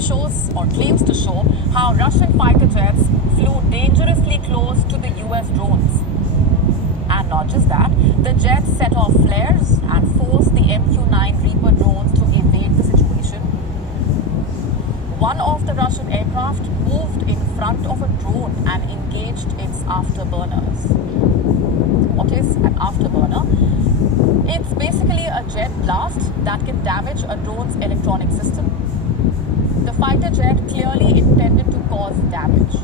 it shows or claims to show how Russian fighter jets flew dangerously close to the US drones. And not just that, the jets set off flares and forced the MQ-9 Reaper drones to evade the situation. One of the Russian aircraft moved in front of a drone and engaged its afterburners. What is an afterburner? It's basically a jet blast that can damage a drone's electronic system. The fighter jet clearly intended to cause damage,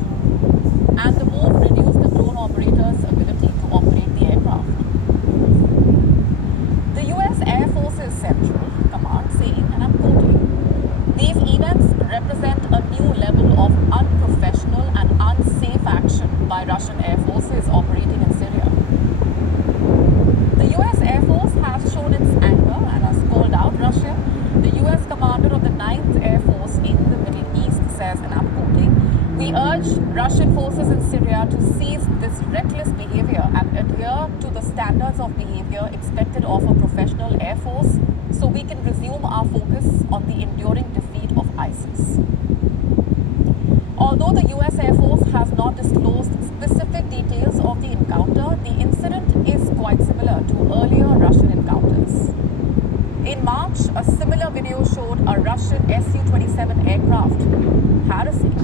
and the move reduced the drone operator's ability to operate the aircraft. The US Air Force's Central Command saying, and I'm quoting, "These events represent a new level of unprofessional and unsafe action by Russian air forces operating in Syria." The US Air Force has shown its anger and has called out Russia. The US commander of the 9th Air Force in the Middle East says, and I'm quoting, "We urge Russian forces in Syria to cease this reckless behavior and adhere to the standards of behavior expected of a professional air force so we can resume our focus on the enduring defeat of ISIS." Although the US Air Force has not disclosed specific details of the encounter, the incident is quite similar to earlier Russian encounters. In March, a similar video showed a Russian Su-27 aircraft harassing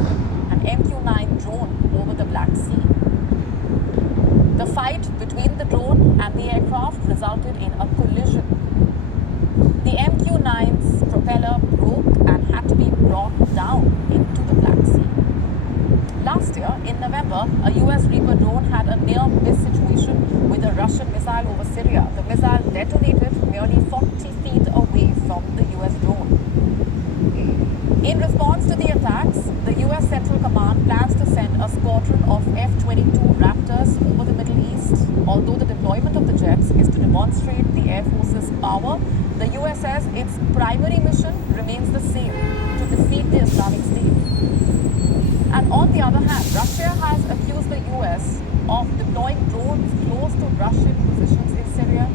an MQ-9 drone over the Black Sea. The fight between the drone and the aircraft resulted in a collision. The MQ-9's propeller broke and had to be brought down into the Black Sea. Last year, in November, a US Reaper drone had a near-miss situation with a Russian missile over Syria. The missile detonated nearly 40 feet away from the US drone. In response to the attacks, the US Central Command plans to send a squadron of F-22 Raptors over the Middle East. Although the deployment of the jets is to demonstrate the Air Force's power, the US says its primary mission remains the same, to defeat the Islamic State. And on the other hand, Russia has accused the US of deploying drones close to Russian positions in Syria.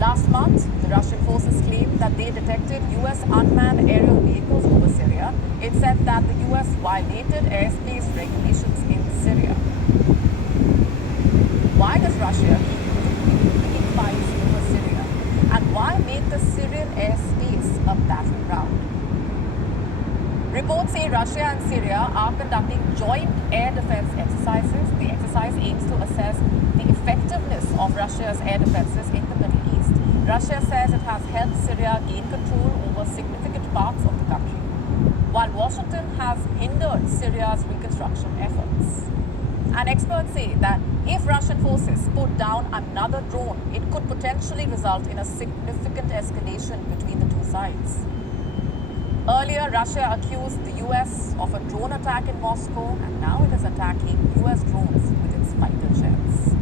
Last month, the Russian forces claimed that they detected US unmanned aerial vehicles over Syria. It said that the US violated airspace regulations in Syria. Why does Russia keep fights over Syria? And why make the Syrian airspace a battleground? Reports say Russia and Syria are conducting joint air defense exercises. The exercise aims to assess the effectiveness of Russia's air defenses in the Middle East. Russia says it has helped Syria gain control over significant parts of the country, while Washington has hindered Syria's reconstruction efforts. And experts say that if Russian forces put down another drone, it could potentially result in a significant escalation between the two sides. Earlier, Russia accused the US of a drone attack in Moscow, and now it is attacking US drones with its fighter jets.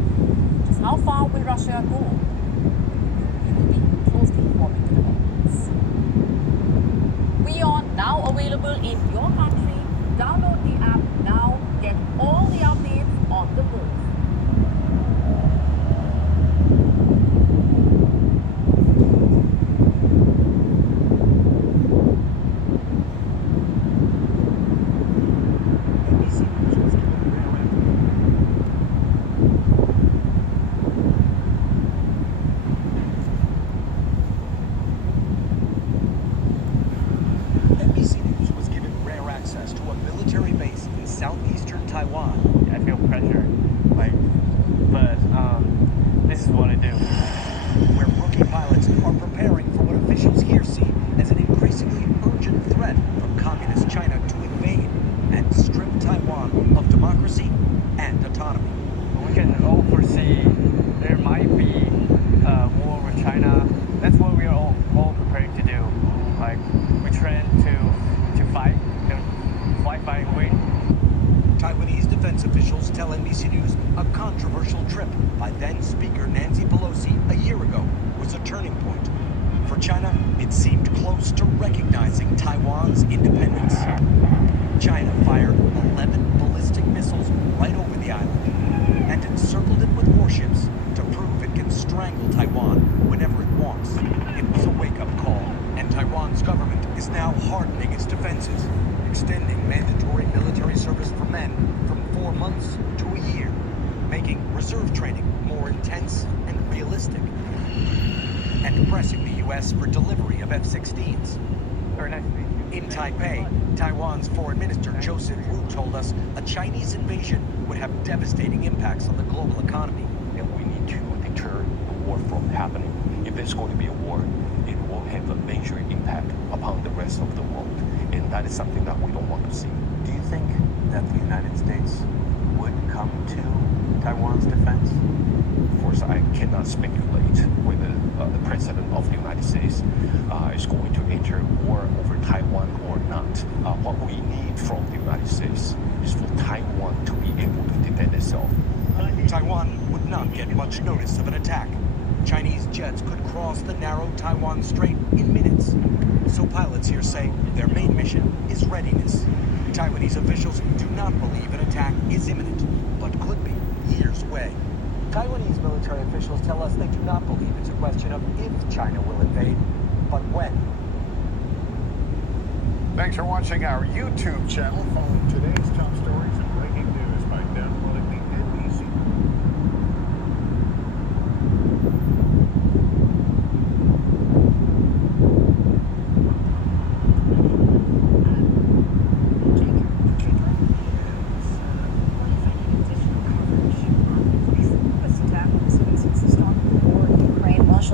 Just how far will Russia go? You will be closely following the developments. Wion, now available in your country. Download the app now. Get all the updates on the go. southeastern Taiwan. I feel pressure, but this is what I do. Where rookie pilots are preparing for what officials here see as an increasingly urgent threat from communist China to invade and strip Taiwan of democracy and autonomy. We can all foresee there might be war with China. That's what we are all preparing to do. Like, we train to fight, and fight, win. Taiwanese defense officials tell NBC News a controversial trip by then Speaker Nancy Pelosi a year ago was a turning point. For China, it seemed close to recognizing Taiwan's independence. China fired 11 ballistic missiles right over the island and encircled it with warships to prove it can strangle Taiwan whenever it wants. It was a wake-up call, and Taiwan Taiwan's government is now hardening its defenses, extending mandatory military service for men from 4 months to a year, making reserve training more intense and realistic, and pressing the U.S. for delivery of F-16s. Very nice to meet you. In Taipei, Taiwan's Foreign Minister Joseph Wu told us a Chinese invasion would have devastating impacts on the global economy. And we need to deter the war from happening. If there's going to be a war, it will have a major impact upon the rest of the world. And that is something that we don't want to see. Do you think that the United States would come to Taiwan's defense? Of course, I cannot speculate whether the President of the United States is going to enter war over Taiwan or not. What we need from the United States is for Taiwan to be able to defend itself. Taiwan would not get much notice of an attack. Chinese jets could cross the narrow Taiwan Strait in minutes. So pilots here say their main mission is readiness. Taiwanese officials do not believe an attack is imminent, but could be years away. Taiwanese military officials tell us they do not believe it's a question of if China will invade, but when. Thanks for watching our YouTube channel. Follow today's top stories and breaking news by downloading the NBC.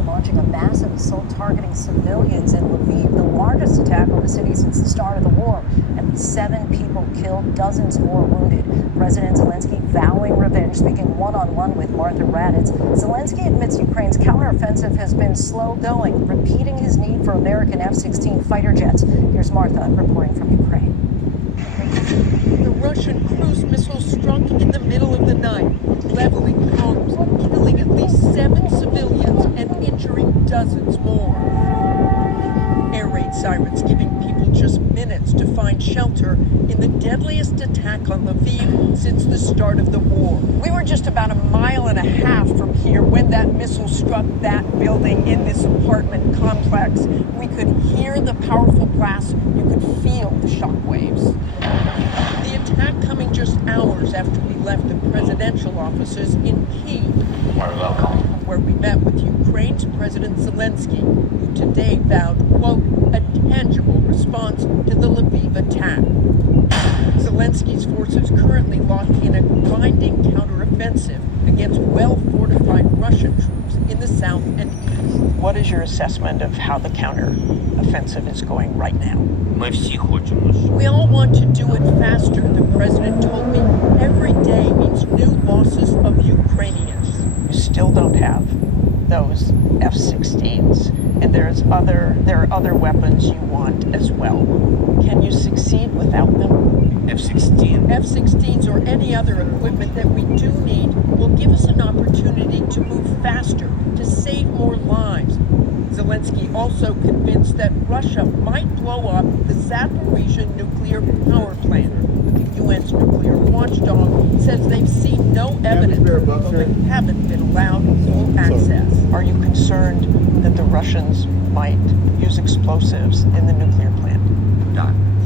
Launching a massive assault targeting civilians in Lviv, the largest attack on the city since the start of the war. At least 7 people killed, dozens more wounded. President Zelensky vowing revenge, speaking one-on-one with Martha Raddatz. Zelensky admits Ukraine's counteroffensive has been slow going, repeating his need for American F-16 fighter jets. Here's Martha reporting from Ukraine. The Russian cruise missile struck in the middle of the night, leveling homes, killing at least 7 civilians and injuring dozens more. Air raid sirens giving people just minutes to find shelter in the deadliest attack on Lviv since the start of the war. We were just about 1.5 miles from here when that missile struck that building in this apartment complex. We could hear the powerful blast. You could feel the shock waves. The attack coming just hours after we left the presidential offices in Kyiv, where we met with Ukraine's President Zelensky, who today vowed, quote, a tangible response to the Lviv attack. Zelensky's forces currently locked in a grinding counteroffensive against well-fortified Russian troops in the south and east. What is your assessment of how the counteroffensive is going right now? We all want to do it faster, the president told me. Every day means new losses of Ukrainians. You still don't have those F-16s, and there are other weapons you want as well. Can you succeed without them? F-16s or any other equipment that we do need will give us an opportunity to move faster, to save more lives. Zelensky also convinced that Russia might blow up the Zaporizhia nuclear power plant. The UN's nuclear watchdog says they've seen no evidence, although they haven't been allowed full access. Are you concerned that the Russians might use explosives in the nuclear plant?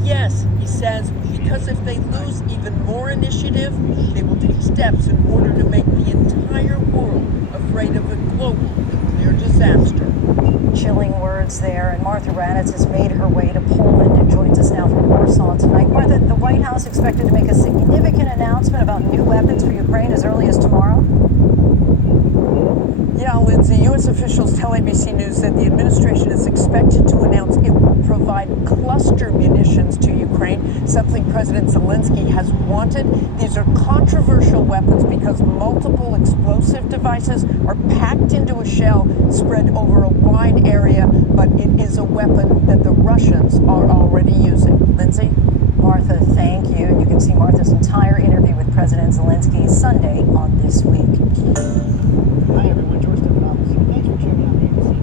Yes, he says, because if they lose even more initiative, they will take steps in order to make the entire world afraid of a global nuclear disaster. Chilling words there, and Martha Raddatz has made her way to Poland and joins us now from Warsaw tonight. Martha, the White House expected to make a significant announcement about new weapons for Ukraine as early as tomorrow? Yeah, Lindsay, U.S. officials tell ABC News that the administration is expected to announce it will provide cluster munitions to Ukraine, something President Zelensky has wanted. These are controversial weapons because multiple explosive devices are packed into a shell spread over a wide area, but it is a weapon that the Russians are already using. Lindsay? Martha, thank you. And you can see Martha's entire interview with President Zelensky Sunday on This Week. Hi, everyone. George Stephanopoulos. Thanks for checking out the ABC.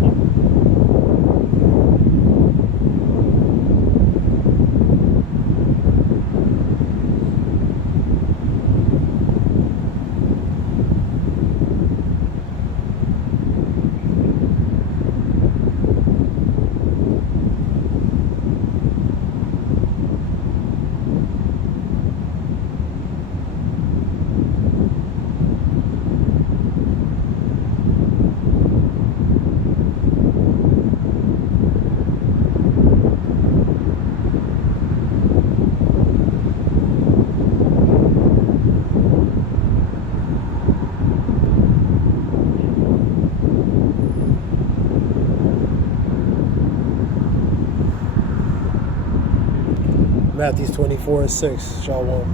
Matthew 24:6, Shalom.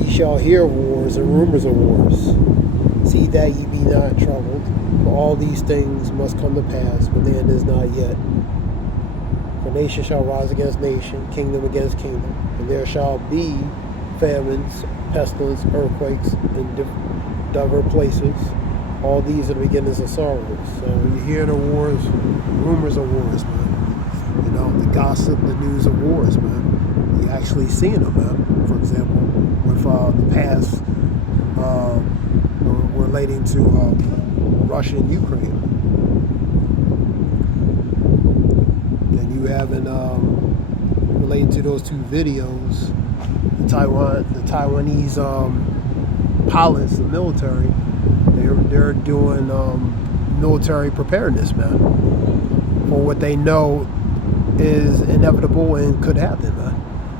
Ye shall hear of wars and rumors of wars. See that ye be not troubled, for all these things must come to pass, but the end is not yet. For nation shall rise against nation, kingdom against kingdom, and there shall be famines, pestilence, earthquakes in diverse places. All these are the beginnings of sorrows. So you hear the wars, rumors of wars, man. You know, the gossip, the news of wars, man. You're actually seeing them, man. For example, with the past relating to Russia and Ukraine. And you having relating to those two videos, the Taiwanese pilots, the military, they're doing military preparedness, man, for what they know is inevitable and could happen, man.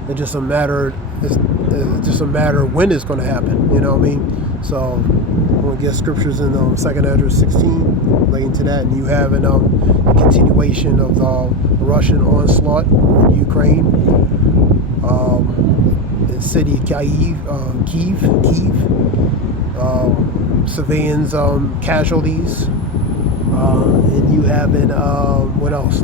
It's just a matter of when it's going to happen. You know what I mean? So I'm going to get scriptures in 2 Ezra 16 relating to that, and you have a continuation of the Russian onslaught in Ukraine, in city Kyiv, civilians casualties, and you have what else?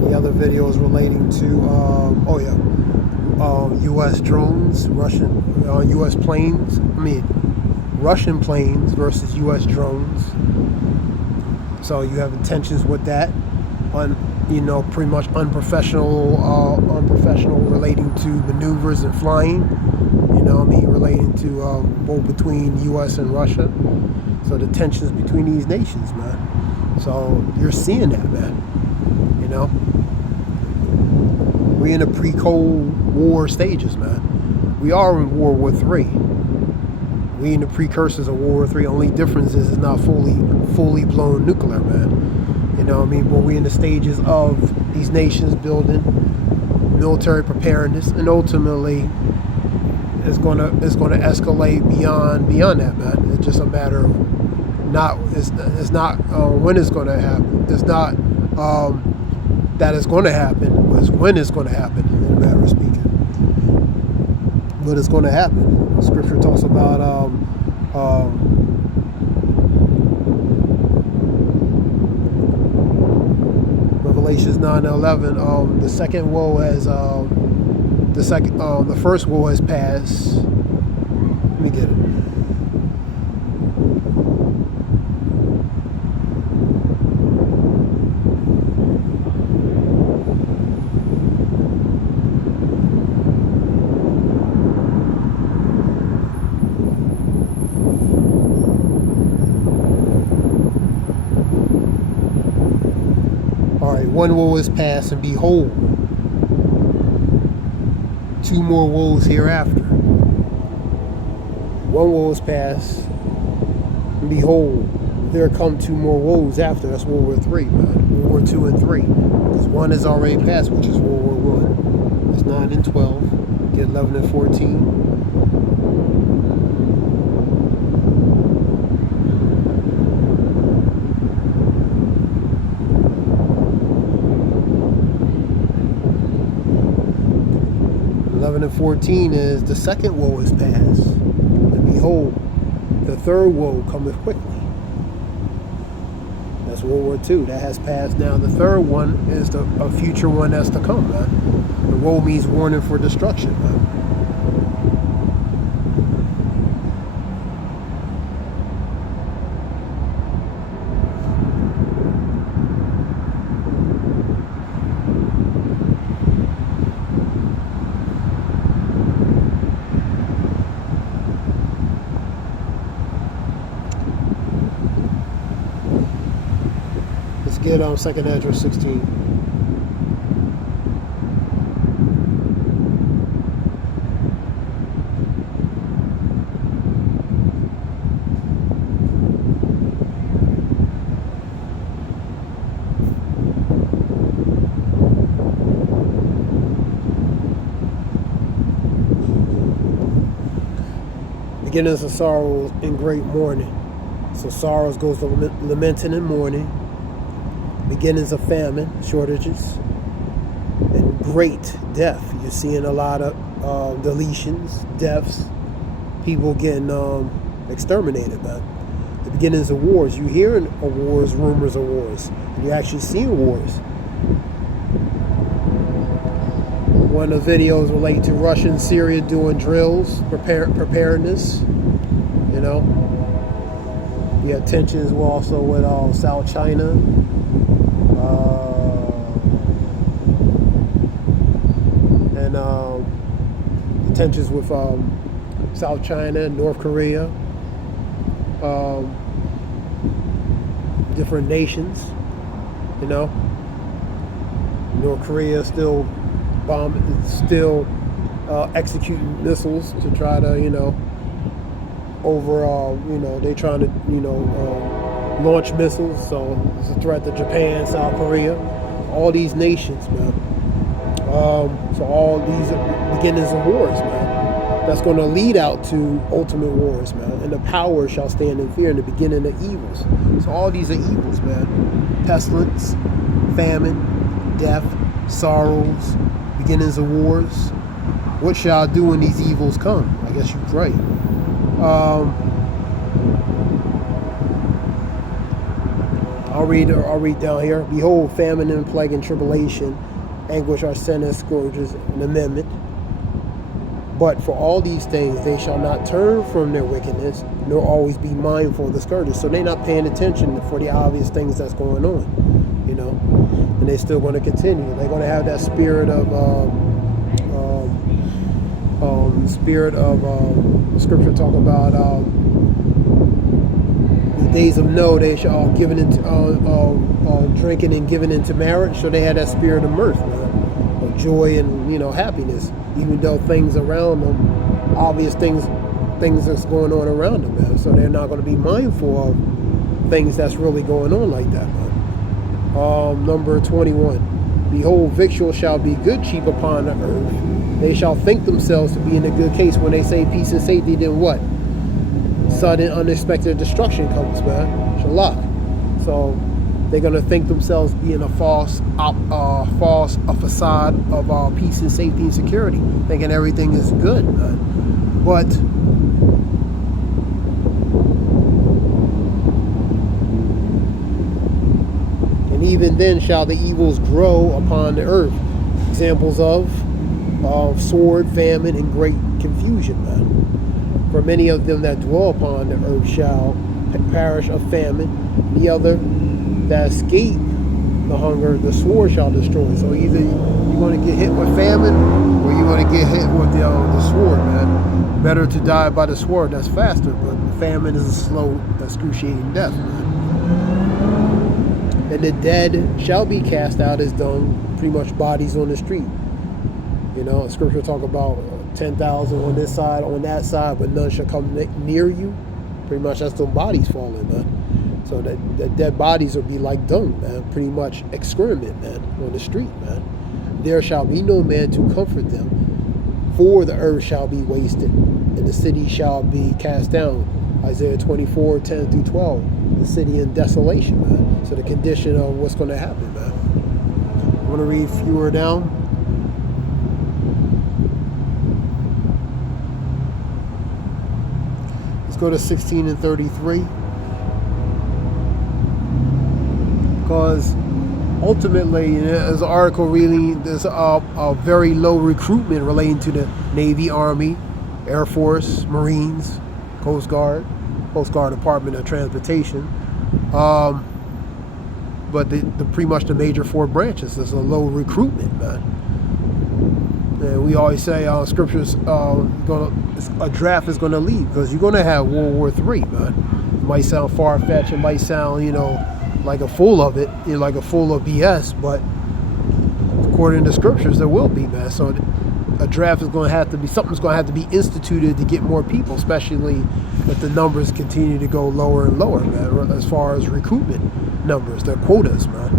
The other videos relating to U.S. drones, U.S. planes. Russian planes versus U.S. drones. So you have tensions with that, pretty much unprofessional relating to maneuvers and flying. Relating to both between U.S. and Russia. So the tensions between these nations, man. So you're seeing that, man. We're in the pre-Cold War stages, man. We are in World War III. We in the precursors of World War III. Only difference is it's not fully blown nuclear, man. But we're in the stages of these nations building military preparedness, and ultimately it's gonna escalate beyond that, man. It's just a matter of it's not when it's gonna happen. It's not that it's going to happen, but it's when it's going to happen, in a matter of speaking. But it's going to happen. The scripture talks about Revelations 9:11. The second woe has the first woe has passed. Let me get it. One woe is past, and behold, two more woes hereafter. One woe is past, and behold, there come two more woes after. That's World War III, man. World War II and III. Because one is already past, which is World War I. It's 9 and 12. Get 11 and 14. 11 and 14 is the second woe is past, and behold, the third woe cometh quickly. That's World War II. That has passed now. The third one is a future one that's to come, man. The woe means warning for destruction, man. Get 2 Ezra 16. Beginnings of sorrow and great mourning. So sorrows goes to lamenting and mourning, beginnings of famine, shortages, and great death. You're seeing a lot of deletions, deaths, people getting exterminated, man. The beginnings of wars. You're hearing of wars, rumors of wars, and you're actually seeing wars. One of the videos relate to Russia and Syria doing drills, preparedness. You know, we have tensions also with South China. And the tensions with South China, North Korea, different nations. You know, North Korea still executing missiles to try to, you know, overall, you know, they trying to, you know, launch missiles. So it's a threat to Japan, South Korea, all these nations, man. So all these are beginnings of wars, man. That's going to lead out to ultimate wars, man. And the power shall stand in fear in the beginning of evils. So all these are evils, man. Pestilence, famine, death, sorrows, beginnings of wars. What shall I do when these evils come? I guess you pray. I'll read down here. Behold, famine and plague and tribulation, anguish are sent scourges, an amendment. But for all these things they shall not turn from their wickedness, nor always be mindful of the scourges. So they're not paying attention for the obvious things that's going on, you know. And they're still going to continue. They're going to have that spirit of scripture talk about the days of Noah, they shall given into drinking and given into marriage. So they had that spirit of mirth, man, of joy and, you know, happiness, even though things around them, obvious things that's going on around them, man. So they're not going to be mindful of things that's really going on like that, man. Number 21. Behold, victual shall be good cheap upon the earth. They shall think themselves to be in a good case. When they say peace and safety, then what? Sudden, unexpected destruction comes, man. Shalak. So they're going to think themselves being a facade of peace and safety and security, thinking everything is good, man. But and even then shall the evils grow upon the earth. Examples of sword, famine, and great confusion, man. For many of them that dwell upon the earth shall perish of famine. The other that escape the hunger, the sword shall destroy. So either you're going to get hit with famine, or you're going to get hit with the sword, man. Better to die by the sword, that's faster, but famine is a slow, excruciating death, man. And the dead shall be cast out as dung, pretty much bodies on the street. You know, scripture talk about 10,000 on this side, on that side, but none shall come near you. Pretty much that's them bodies falling, man. So the dead bodies will be like dung, man. Pretty much excrement, man, on the street, man. There shall be no man to comfort them, for the earth shall be wasted, and the city shall be cast down. Isaiah 24, 10 through 12. The city in desolation, man. So the condition of what's going to happen, man. I'm going to read fewer down. Go to 16 and 33, because ultimately, as an article reading, there's a very low recruitment relating to the Navy, Army, Air Force, Marines, Coast Guard Department of Transportation, but the pretty much the major four branches. There's a low recruitment, man. And we always say scriptures a draft is going to lead, because you're going to have World War III, man. It might sound far-fetched, it might sound, you know, like a fool of it, you know, like a fool of BS, but according to scriptures there will be, man. So a draft is going to have to be, something's going to have to be instituted to get more people, especially if the numbers continue to go lower and lower, man, as far as recruitment numbers, their quotas, man.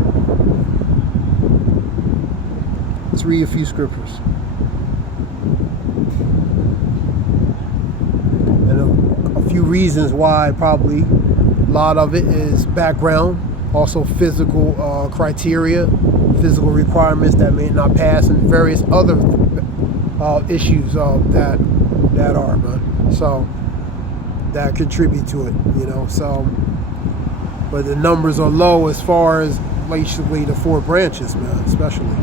Let's read a few scriptures. And a few reasons why probably lot of it is background, also physical criteria, physical requirements that may not pass, and various other issues that are, man. So that contribute to it, you know. So, but the numbers are low as far as basically the 4 branches, man, especially.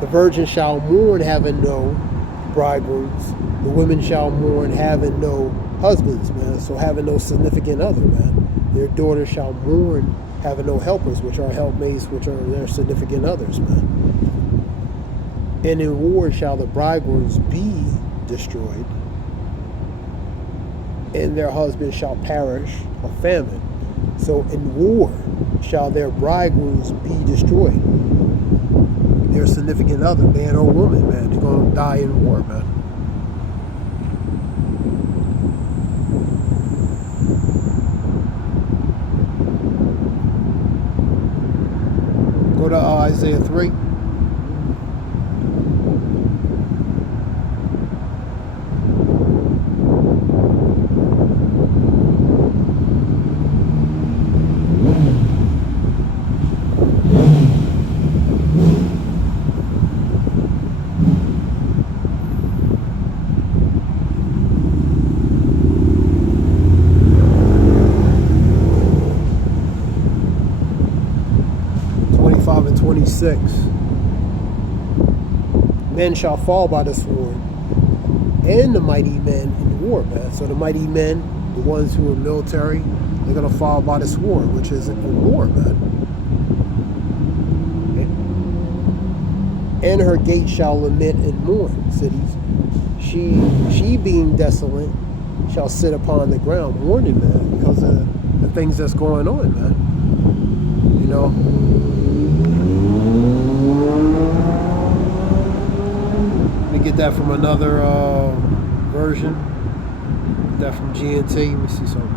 The virgin shall mourn having no bridegrooms. The women shall mourn having no husbands, man. So having no significant other, man. Their daughters shall mourn having no helpers, which are helpmates, which are their significant others, man. And in war shall the bridegrooms be destroyed, and their husbands shall perish of famine. So in war shall their bridegrooms be destroyed. Their significant other, man or woman, man, they're going to die in war, man. Go to Isaiah 3. And 26. Men shall fall by the sword, and the mighty men in war, man. So the mighty men, the ones who are military, they're gonna fall by the sword, which is in war, man. And her gate shall lament and mourn cities. She being desolate shall sit upon the ground mourning, man, because of the things that's going on, man. You know. Let me get that from another version. Get that from GNT. Let me see something.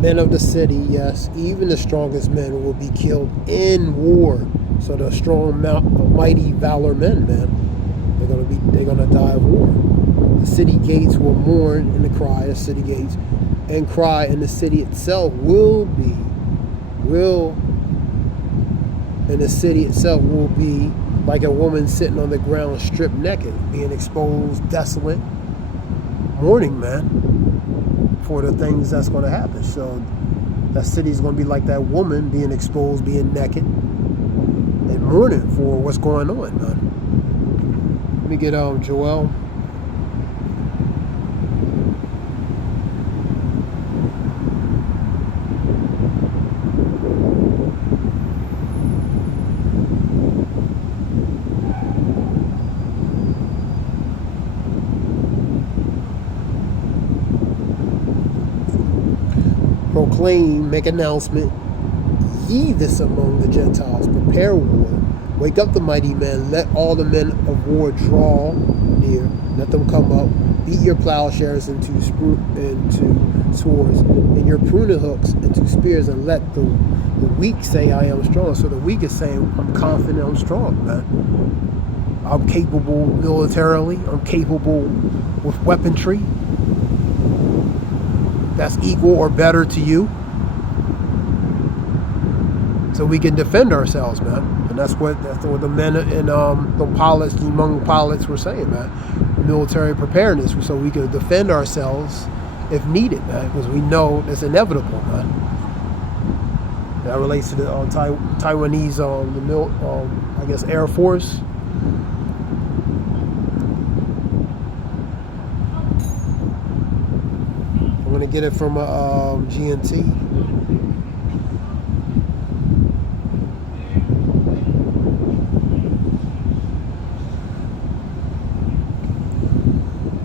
Men of the city, yes, even the strongest men will be killed in war. So the strong, mighty, valor men, man, they're gonna die of war. The city gates will mourn in the cry, the city gates, and cry, and the city itself and the city itself will be like a woman sitting on the ground, stripped naked, being exposed, desolate, mourning, man, for the things that's going to happen. So that city is going to be like that woman being exposed, being naked, and mourning for what's going on, man. Let me get Joel. Proclaim, make announcement, ye this among the Gentiles, prepare war, wake up the mighty men, let all the men of war draw near, let them come up, beat your plowshares into swords, and your pruning hooks into spears, and let the weak say, I am strong. So the weak is saying, I'm confident, I'm strong, man. I'm capable militarily, I'm capable with weaponry that's equal or better to you, so we can defend ourselves, man. And that's what the men in the young pilots were saying, man. Military preparedness, so we can defend ourselves if needed, man, because we know it's inevitable, man. That relates to the Taiwanese, I guess, Air Force. I'm going to get it from GNT.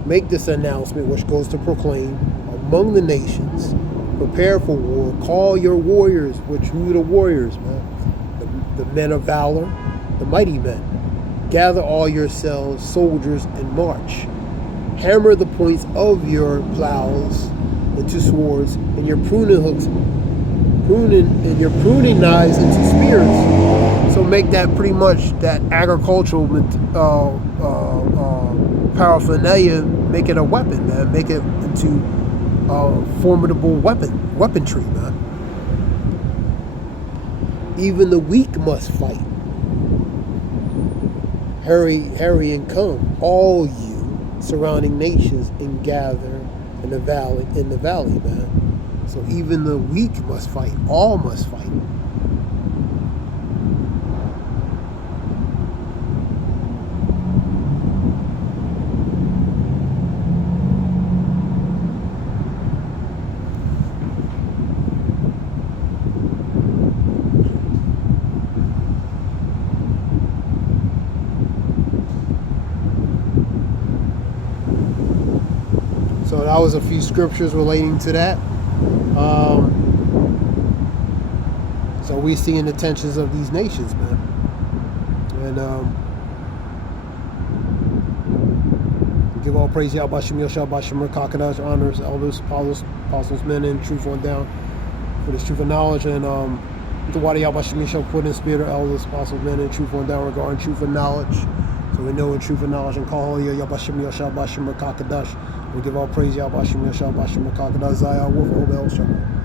Make this announcement, which goes to proclaim among the nations, prepare for war, call your warriors, which who the warriors, man? The men of valor, the mighty men. Gather all yourselves, soldiers, and march. Hammer the points of your plows into swords, and your pruning hooks, and your pruning knives into spears. So make that pretty much that agricultural paraphernalia, make it a weapon, man. Make it into formidable weaponry, man. Even the weak must fight. Hurry and come, all you surrounding nations, and gather in the valley, man. So even the weak must fight. All must fight. So that was a few scriptures relating to that. So we see in the tensions of these nations, man. And give all praise Yahweh Shem Yoshua Bashem Rakakadash, honors elders, apostles, men in truth on down for this truth of knowledge, and the Wadi Yahweh Shem Yoshua put in spirit of elders, apostles, men in truth on down regarding truth of knowledge. So we know in truth of knowledge and call holy Yahweh Shem Yoshua Bashem Rakakadash. We give all praise Yahweh Shem Yoshua Bashem Rakakadash Zayah Wolf Obel Shalom.